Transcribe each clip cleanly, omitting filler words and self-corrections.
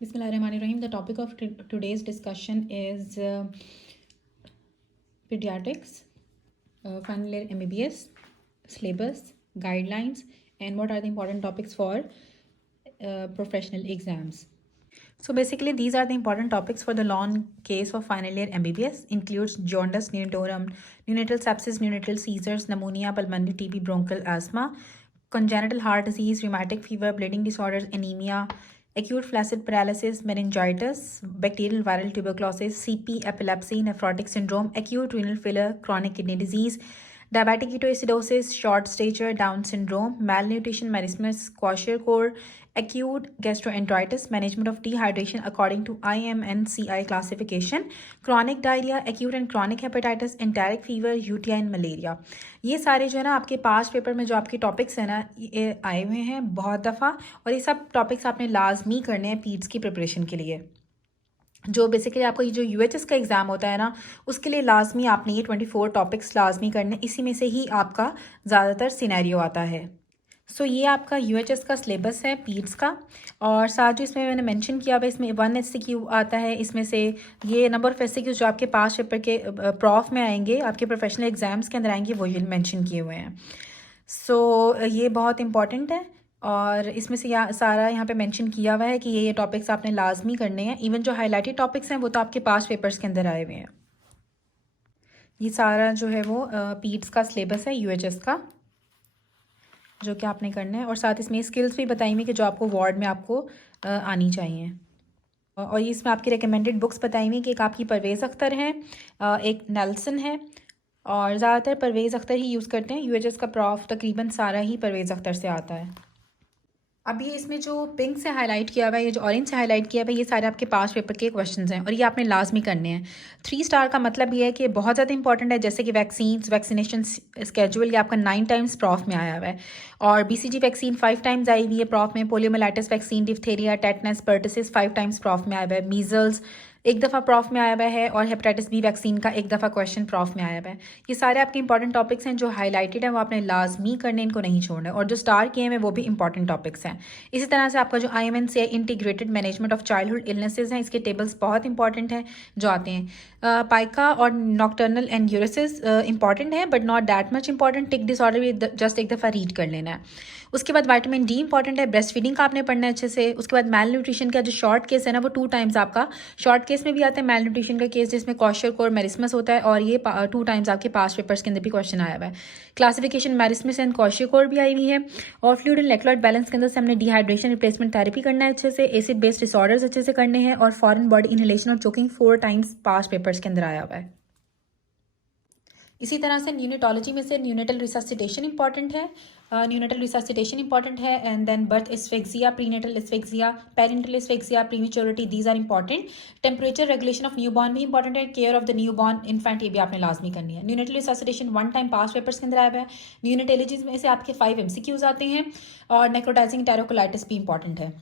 Bismillahirrahmanirrahim. The topic of today's discussion is pediatrics, final year MBBS, syllabus, guidelines, and what are the important topics for professional exams. So basically, these are the important topics for the long case of final year MBBS. Includes jaundice, neonatal sepsis, neonatal seizures, pneumonia, pulmonary TB, bronchial asthma, congenital heart disease, rheumatic fever, bleeding disorders, anemia, acute flaccid paralysis, meningitis, bacterial viral tuberculosis, CP, epilepsy, nephrotic syndrome, acute renal failure, chronic kidney disease, diabetic ketoacidosis, short stature, Down syndrome, malnutrition, marismus, kwashiorkor, acute gastroenteritis, management of dehydration according to IMNCI classification, chronic diarrhea, acute and chronic hepatitis, enteric fever, UTI and malaria. ये सारे जो है ना आपके पास paper में जो आपके topics हैं ना ये आए हुए हैं बहुत दफ़ा, और ये सब टॉपिक्स आपने लाजमी करने हैं पीट्स की प्रिपरेशन के लिए। जो बेसिकली आपको ये जो यूएचएस का एग्ज़ाम होता है ना उसके लिए लाजमी आपने ये 24 टॉपिक्स लाजमी करने, इसी में से ही आपका ज़्यादातर सिनेरियो आता है। सो ये आपका यूएचएस का सिलेबस है पीट्स का, और साथ जो इसमें मैंने मेंशन किया हुआ इसमें 1 एससीक्यू आता है। इसमें से ये नंबर ऑफ एससीक्यूज जो आपके पास पेपर के प्रॉफ में आएंगे, आपके प्रोफेशनल एग्जाम्स के अंदर आएंगे, वो ये मेंशन किए हुए हैं। सो ये बहुत इंपॉर्टेंट है, और इसमें से सारा यहाँ पे मेंशन किया हुआ है कि ये टॉपिक्स आपने लाजमी करने हैं। इवन जो हाईलाइटेड टॉपिक्स हैं वो तो आपके पास पेपर्स के अंदर आए हुए हैं। ये सारा जो है वो पीट्स का सिलेबस है यूएचएस का, जो कि आपने करना है, और साथ इसमें स्किल्स भी बताई हुई कि जो आपको वार्ड में आपको आनी चाहिए। और ये इसमें आपकी रिकमेंडेड बुक्स बताई हुई कि एक आपकी परवेज़ अख्तर है, एक नेल्सन है, और ज़्यादातर परवेज़ अख्तर ही यूज़ करते हैं। यूएचएस का प्रॉफ तकरीबन सारा ही परवेज़ अख्तर से आता है। अब ये इसमें जो पिंक से हाईलाइट किया हुआ है, ये जो ऑरेंज से हाईलाइट किया हुआ है, ये सारे आपके पास पेपर के क्वेश्चंस हैं और ये आपने लाजमी करने हैं। 3 स्टार का मतलब ये है कि बहुत ज़्यादा इंपॉर्टेंट है, जैसे कि वैक्सीनेशन स्केड्यूल ये आपका 9 टाइम्स प्रॉफ में आया हुआ है, और BCG वैक्सीन 5 टाइम्स आई हुई है प्रॉफ में, poliomyelitis vaccine, diphtheria, tetanus, pertussis 5 times prof में आया हुआ है, मीजल्स एक दफ़ा प्रॉफ में आया हुआ है, और हेपेटाइटिस बी वैक्सीन का एक दफ़ा क्वेश्चन प्रॉफ में आया हुआ है। ये सारे आपके इंपॉर्टेंट टॉपिक्स हैं जो हाईलाइटेड हैं, वो आपने लाजमी करने, इनको नहीं छोड़ना है, और जो स्टार किए हैं वो भी इंपॉर्टेंट टॉपिक्स हैं। इसी तरह से आपका जो IMNCI integrated management of childhood illnesses हैं, इसके टेबल्स बहुत इंपॉर्टेंट हैं जो आते हैं। पाइका और नॉक्टर्नल एंड्यूरेसिस इंपॉर्टेंट है but not that much important. Tick disorder भी जस्ट एक दफ़ा रीड कर लेना है। उसके बाद विटामिन डी इंपॉर्टेंट है, ब्रेस्ट फीडिंग का आपने पढ़ना है अच्छे से। उसके बाद मेल न्यूट्रिशन का जो शॉर्ट केस है ना वो 2 टाइम्स आपका शॉर्ट केस में भी आता है मेल न्यूट्रिशन का केस, जिसमें क्वाशरकोर मेरिस्मस होता है, और ये 2 टाइम्स आपके पास्ट पेपर्स के अंदर भी क्वेश्चन आया हुआ है। क्लासिफिकेशन मेरिस्मस एंड क्वाशरकोर भी आई हुई है, और फ्लूइड एंड इलेक्ट्रोलाइट बैलेंस के अंदर से हमने डिहाइड्रेशन रिप्लेसमेंट थेरेपी करना है अच्छे से, एसिड बेस्ड डिसऑर्डर्स अच्छे से करने हैं, और फॉरेन बॉडी इनहेलेशन और चोकिंग 4 टाइम्स पास्ट पेपर्स के अंदर आया हुआ है। इसी तरह से न्यूनेटोलॉजी में से न्यूनेटल रिससिटेशन इंपॉर्टेंट है, न्यूनेटल रिससिटेशन इंपॉर्टेंट है, and then birth asphyxia, prenatal asphyxia, parental asphyxia, prematurity, these are important. Temperature regulation of newborn भी इंपॉर्टेंट है, care of the newborn infant ये भी आपने लाजमी करनी है। न्यूनेटल रिससिटेशन 1 टाइम पास पेपर्स के अंदर आया हुआ है। न्यूनेटोलॉजी में से आपके 5 MCQs आते हैं, और नेक्रोटाइजिंग टेरोकोलाइटिस भी इंपॉर्टेंट है।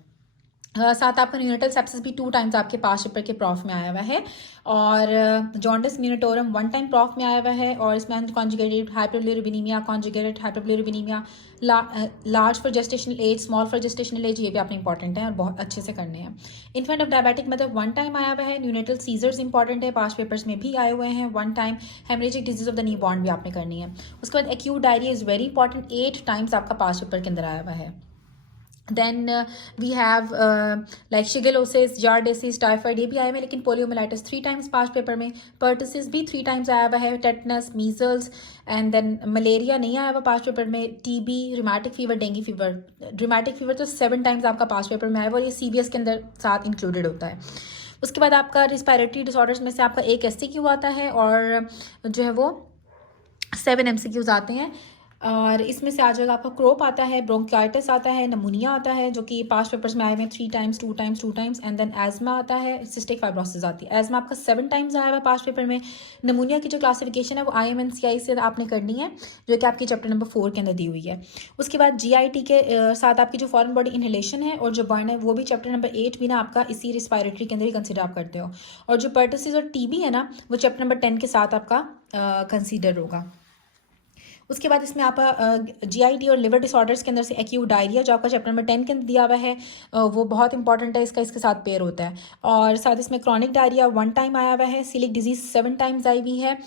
साथ आपका न्यूनेटल सेप्सिस भी 2 टाइम्स आपके पास पेपर के प्रॉफ में आया हुआ है, और जॉन्डिस न्यूनेटोरम 1 टाइम प्रॉफ में आया हुआ है, और इसमें conjugated hyperbilirubinaemia, conjugated hyperbilirubinaemia, large for gestational age, small for gestational age, ये भी आपने इंपॉर्टेंट है और बहुत अच्छे से करने हैं। इन्फेंट ऑफ डायबिटिक मतलब 1 टाइम आया हुआ है। न्यूनेटल सीजर्स इंपॉर्टेंट है, पास्ट पेपर्स में भी आए हुए हैं 1 time. Haemorrhagic disease of the newborn भी आपने करनी है। उसके बाद acute diarrhoea is very important, 8 times आपका पास्ट पेपर के अंदर आया हुआ है। Then we have like shigellosis, giardiasis, typhoid ये भी आए हुए हैं, लेकिन पोलियोमाइलाइटिस 3 टाइम्स पास्ट पेपर में, पर्टिसिस भी 3 टाइम्स आया हुआ है, tetanus, measles, and then malaria नहीं आया हुआ पास्ट पेपर में, TB, rheumatic fever, dengue fever. Rheumatic fever तो 7 टाइम्स आपका पास्ट पेपर में आया हुआ, और ये CBS के अंदर साथ इंक्लूडेड होता है। उसके बाद आपका रिस्पायरेटरी डिसऑर्डर्स में से आपका एक SCQ आता है, और जो है वो 7 MCQs आते हैं, और इसमें से आ जाएगा आपका क्रोप आता है, ब्रोंकाइटिस आता है, नमूनिया आता है जो कि पास्ट पेपर्स में आए हुए हैं 3 times, 2 times, 2 times, and then asthma आता है, सिस्टिक फाइब्रोसिस आती है। एजमा आपका 7 टाइम्स आया हुआ है पास्ट पेपर में। नमूनिया की जो क्लासिफिकेशन है वो IMNCI से आपने करनी है, जो कि आपकी चैप्टर नंबर 4 के अंदर दी हुई है। उसके बाद GIT के साथ आपकी जो फॉरेन बॉडी इनहेलेशन है और जो बर्न है वो भी चैप्टर नंबर 8 भी ना आपका इसी रिस्पायरेटरी के अंदर ही कंसिडर आप करते हो, और जो पर्टिसिस और TB है ना वो चैप्टर नंबर 10 के साथ आपका कंसिडर होगा। उसके बाद इसमें आप GIT और लिवर डिसऑर्डर्स के अंदर से एक्यूट डायरिया जो आपका चैप्टर नंबर 10 के अंदर दिया हुआ है वो बहुत इंपॉर्टेंट है, इसका इसके साथ पेयर होता है। और साथ इसमें क्रॉनिक डायरिया 1 टाइम आया हुआ है, सीलिक डिजीज़ 7 टाइम्स आई हुई है।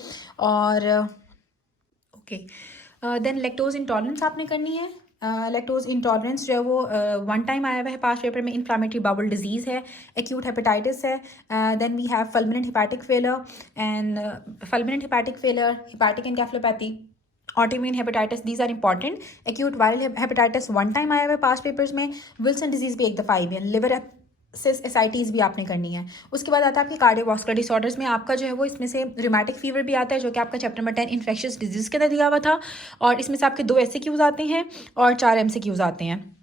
और ओके देन लैक्टोज इंटॉलरेंस आपने करनी है। लैक्टोज इंटॉलरेंस जो है वो 1 टाइम आया हुआ है पास्ट पेपर में। इन्फ्लामेटरी बाउल डिजीज़ है, एक्यूट हेपेटाइटिस है। Then we have fulminant hepatic failure and hepatic encephalopathy, autoimmune hepatitis, these are important. Acute viral hepatitis 1 time आया हुआ है पास्ट पेपर्स में। विल्सन डिजीज़ भी एक दफ़ा आई हुई है। लिवर एसाइटीज़ भी आपने करनी है। उसके बाद आता है आपके कार्डियोवास्कुलर डिसऑर्डर्स में, आपका जो है वो इसमें से रूमेटिक फीवर भी आता है जो कि आपका चैप्टर नंबर 10 इन्फेक्शियस डिजीज़ के अंदर दिया हुआ था। और इसमें से आपके 2 SCQs आते हैं और 4 MCQs आते हैं।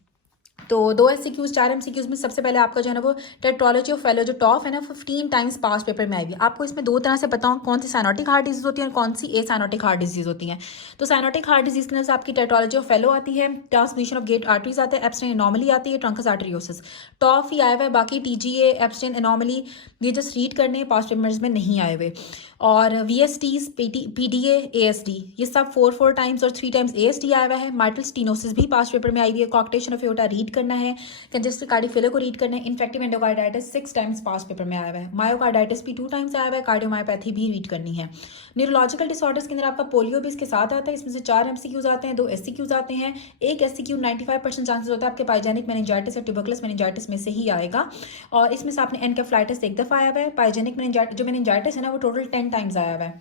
तो 2 SCQs 4 MCQs में सबसे पहले आपका जो है ना वो टेट्रोलॉजी ऑफ फेलो जो टॉफ है ना 15 टाइम्स पास्ट पेपर में आई हुई। आपको इसमें 2 तरह से बताऊँ कौन सी साइनोटिक हार्ट डिजीज़ होती है और कौन सी एसाइनोटिक हार्ट डिजीज़ होती है। तो साइनोटिक हार्ट डिजीज़ के अंदर से आपकी टेट्रोलॉजी ऑफ फेलो आती है, ट्रांसमिशन ऑफ गेट आर्टरीज आता है, एब्स्टेन एनॉमली आती है, ट्रंकस आर्टरियोसिस। टॉफ ही आया हुआ है, बाकी TGA एब्स्टेन एनॉमली ये जस्ट रीड करने पास्ट पेपर्स में नहीं आए हुए। और VSTs PDA ASD ये सब 4 टाइम्स और 3 टाइम्स ASD आया हुआ है। माइटल स्टीनोसिस भी पास्ट पेपर में आई हुई है। कॉक्टेशन ऑफ एओर्टा रीड करना है, कंजेस्टिव कार्डियोफेलियर को रीड करना है। Infective endocarditis 6 times past paper में आया हुआ है। मायोकार्डाइटिस भी 2 टाइम्स आया हुआ है। कार्डियोमायोपैथी भी रीड करनी है। न्यूरोलॉजिकल डिसऑर्डर्स के अंदर आपका पोलियो भी इसके साथ आता है। इसमें से 4 MCQs आते हैं, 2 SCQs आते हैं। एक SCQ 95% चांसेस होता है आपके पाइजेनिक मेनिंजाइटिस या ट्यूबरकुलस मेनिंजाइटिस में से ही आएगा। और इसमें से आपने एनकेफ्लाइटिस एक दफ़ा आया हुआ है। पाइजेनिक मेनिंजाइटिस है ना वो टोटल 10 टाइम्स आया हुआ है।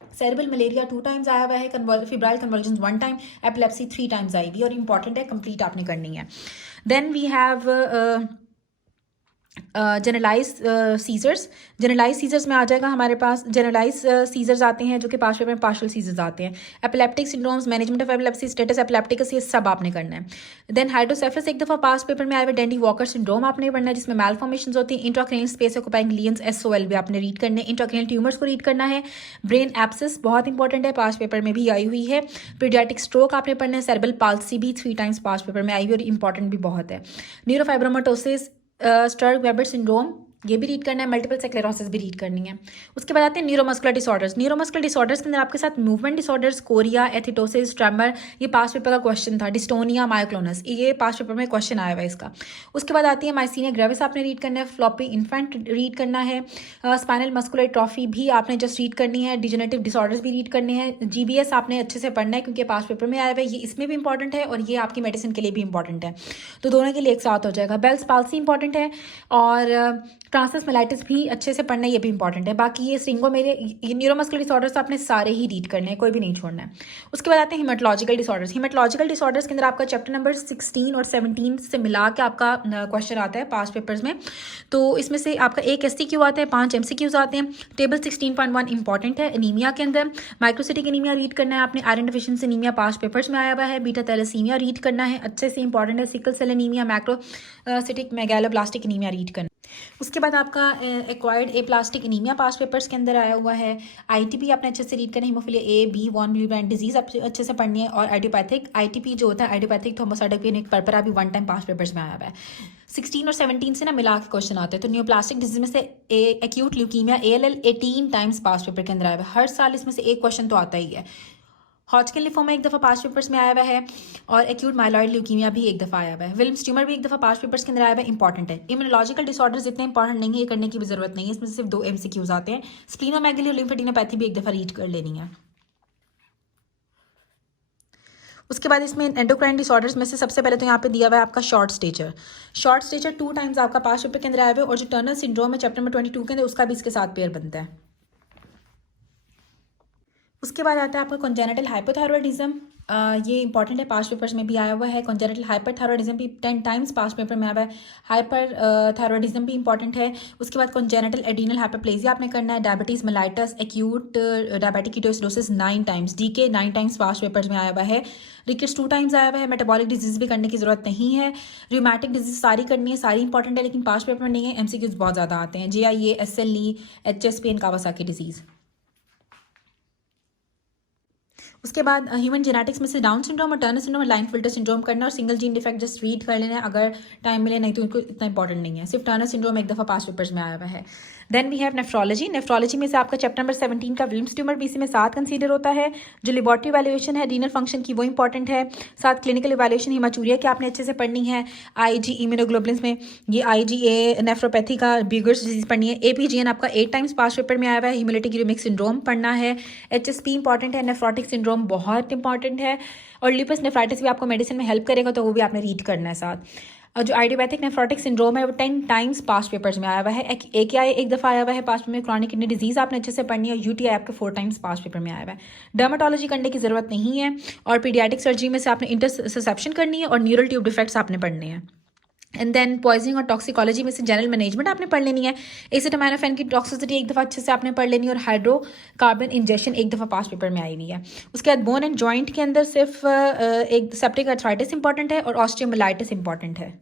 सेरेब्रल मलेरिया 2 टाइम्स आया हुआ है। Febrile convulsion 1 time, epilepsy 3 times आई हुई और इंपॉर्टेंट है, कंप्लीट आपने करनी है। Then we have generalise seizures में आ जाएगा हमारे पास। जनरलाइज सीजर्स आते हैं जो कि पास्ट पेपर में पार्शियल सीजर्स आते हैं। Epileptic syndromes, management of epilepsy, status epilepticus, ये सब आपने करना है। देन हाइड्रोसेफलस एक दफ़ा पास्ट पेपर में आया हुआ। डेंडी वॉकर सिंड्रोम आपने पढ़ना है जिसमें मैलफॉर्मेशंस होती हैं। Intracranial space occupying lesions SOL भी आपने रीड करने हैं। इंट्राक्रेनियल ट्यूमर्स को रीड करना है। ब्रेन एब्सेस बहुत इंपॉर्टेंट है, पास्ट पेपर में भी आई हुई है। पीडियाट्रिक स्ट्रोक आपने पढ़ना है। सेरेब्रल पाल्सी भी 3 टाइम्स पास्ट पेपर में आई हुई और इंपॉर्टेंट भी बहुत है। न्यूरोफाइब्रोमाटोसिस, स्टर्क वेबर सिंड्रोम ये भी रीड करना है। मल्टीपल स्क्लेरोसिस भी रीड करनी है। उसके बाद आते हैं न्यूरोमस्कुलर डिसऑर्डर्स। न्यूरोमस्कुलर डिसऑर्डर्स के अंदर आपके साथ मूवमेंट डिसऑर्डर्स, कोरिया, एथिटोसिस, ट्रेमर, ये पास्ट पेपर का क्वेश्चन था। डिस्टोनिया, मायोक्लोनस, ये पास्ट पेपर में क्वेश्चन आया हुआ है इसका। उसके बाद आती है माइसीनिया ग्रेविस आपने रीड करना है। फ्लॉपी इन्फेंट रीड करना है। स्पाइनल मस्कुलर एट्रोफी भी आपने जस्ट रीड करनी है। डिजेनरेटिव डिसऑर्डर्स भी रीड करने हैं। GBS आपने अच्छे से पढ़ना है क्योंकि पास्ट पेपर में आया हुआ है। ये इसमें भी इंपॉर्टेंट है और ये आपकी मेडिसिन के लिए भी इंपॉर्टेंट है, तो दोनों के लिए एक साथ हो जाएगा। बेल्स पाल्सी इंपॉर्टेंट है और ट्रांसस मेलाइटिस भी अच्छे से पढ़ना है, ये भी इंपॉर्टेंट है। बाकी ये सिंगो मेरे ये न्यूरोमस्कुलर डिसऑर्डर्स आपने सारे ही रीड करने हैं, कोई भी नहीं छोड़ना है। उसके बाद आते हैं हिमेटोलॉजिकल डिसऑर्डर्स। हिमेटोलॉजिकल डिसऑर्डर्स के अंदर आपका चैप्टर नंबर 16 और 17 से मिला के आपका क्वेश्चन आता है पास्ट पेपर्स में। तो इसमें से आपका एक SCQ आता है, 5 MCQs आते हैं। टेबल 16.1 इंपॉर्टेंट है। एनीमिया के अंदर माइक्रोसिटिक एनीमिया रीड करना है आपने। Iron deficiency anaemia past papers में आया हुआ है। बीटा थैलेसीमिया रीड करना है, अच्छे से इंपॉर्टेंट है। Sickle cell anaemia, macrocytic megaloblastic anaemia read करना। उसके बाद आपका acquired aplastic anaemia past papers के अंदर आया हुआ है। ITP आपने अच्छे से रीड करना है। Haemophilia A, B, von Willebrand disease अच्छे से पढ़नी है। और आइडियोपैथिक ITP जो होता है आइडियोपैथिक थ्रोम्बोसाइटोपेनिक पर्परा भी 1 टाइम पास्ट पेपर्स में आया हुआ है। 16 और 17 से ना मिला के क्वेश्चन आते हैं। तो न्यूप्लास्टिक डिजीज में से acute leukaemia ALL 18 times past paper के अंदर आया हुआ है। हर साल इसमें से एक क्वेश्चन तो आता ही है। हॉजकिन लिम्फोमा एक दफ़ा पास्ट पेपर्स में आया हुआ है और एक्यूट माइलॉइड ल्यूकीमिया भी एक दफ़ा आया हुआ है। विल्म्स ट्यूमर भी एक दफ़ा पास्ट पेपर्स के अंदर आया हुआ है, इंपॉर्टेंट है। इम्यूनोलॉजिकल डिसऑर्डर्स इतने इंपॉर्टेंट नहीं है, ये करने की भी जरूरत नहीं है, इसमें सिर्फ 2 MCQs आते हैं। स्प्लीनोमेगली और लिम्फेडिनोपैथी भी एक दफ़ा रीड कर लेनी है। उसके बाद इसमें एंडोक्राइन डिसऑर्डर्स में से सबसे पहले तो यहाँ पे दिया हुआ है आपका शॉर्ट स्टेचर 2 टाइम्स आपका पास्ट पेपर के अंदर आया हुआ है। और जो टर्नर सिंड्रोम है चैप्टर नंबर 22 के अंदर उसका भी इसके साथ पेयर बनता है। उसके बाद आता है आपका कॉन्जेनिटल हाइपोथायरॉयडिज्म, ये इंपॉर्टेंट है, पास्ट पेपर्स में भी आया हुआ है। कॉन्जेनिटल हाइपरथायरॉयडिज्म भी 10 टाइम्स पास्ट पेपर में आया हुआ है। हाइपर थायरॉयडिज्म भी इंपॉर्टेंट है। उसके बाद कॉन्जेनिटल एडिनल हाइपरप्लेजिया आपने करना है। Diabetes mellitus, acute diabetic ketoacidosis 9 times. DK 9 times past papers में आया हुआ है। रिकेट्स 2 टाइम्स आया हुआ है। मेटाबॉलिक डिजीज़ भी करने की जरूरत नहीं है। रूमेटिक डिजीज़ सारी करनी है, सारी इंपॉर्टेंट है, लेकिन पास्ट पेपर में नहीं है। MCQs बहुत ज़्यादा आते हैं। JIA, SLE, HSP and Kawasaki disease. उसके बाद ह्यूमन जेनेटिक्स में से डाउन सिंड्रोम और टर्नर सिंड्रोम और लाइन फिल्टर सिंड्रोम करना और single gene defect just read कर लेना है अगर टाइम मिले, नहीं तो उनको इतना इंपॉर्टेंट नहीं है। सिर्फ टर्नर सिंड्रोम एक दफ़ा पास्ट पेपर्स में आया हुआ है। Then we have nephrology. Nephrology में से आपका चैप्टर नंबर 17 का विल्म्स ट्यूमर भी इसी में साथ कंसीडर होता है। जो लेबोरेटरी वैल्यूएशन है रीनल फंक्शन की वो इंपॉर्टेंट है। साथ क्लिनिकल इवैल्यूएशन हेमाचूरिया की आपने अच्छे से पढ़नी है। आईजी इम्यूनोग्लोबुलिन्स में ये IgA नेफ्रोपैथी का ब्यूगर्स डिजीज पढ़नी है। APGN आपका 8 टाइम्स पास पेपर में आया हुआ है। हीमोलिटिक सिंड्रोम पढ़ना है। HSP इंपॉर्टेंट है। नेफ्रोटिक सिंड्रोम बहुत इंपॉर्टेंट है। और लुपस नेफ्राइटिस भी आपको मेडिसिन में हेल्प करेगा, तो वो भी आपने रीड करना है साथ। और जो आइडियोपैथिक नेफ्रोटिक सिंड्रोम है वो 10 टाइम्स पास्ट पेपर्स में आया हुआ है। AKI एक दफ़ा आया हुआ है पास्ट में। क्रॉनिक किडनी डिजीज आपने अच्छे से पढ़नी है। और UTI आपके 4 टाइम्स पास्ट पेपर में आया हुआ है। डर्माटोलॉजी करने की ज़रूरत नहीं है। और पीडियाटिक सर्जरी में से आपने इंटरसेप्शन करनी है और न्यूरल ट्यूब डिफेक्ट्स आपने पढ़ने हैं। एंड देन पॉइजनिंग और टॉक्सिकोलॉजी में से जनरल मैनेजमेंट आपने पढ़ लेनी है। एसिटामिनोफेन की टॉक्सिसिटी एक दफ़ा अच्छे से आपने पढ़ लेनी है। और हाइड्रोकार्बन इंजेक्शन एक दफ़ा पास्ट पेपर में आई हुई है। उसके बाद बोन एंड जॉइंट के अंदर सिर्फ एक सेप्टिक आर्थराइटिस इंपॉर्टेंट है और ऑस्टियोमाइलाइटिस इंपॉर्टेंट है।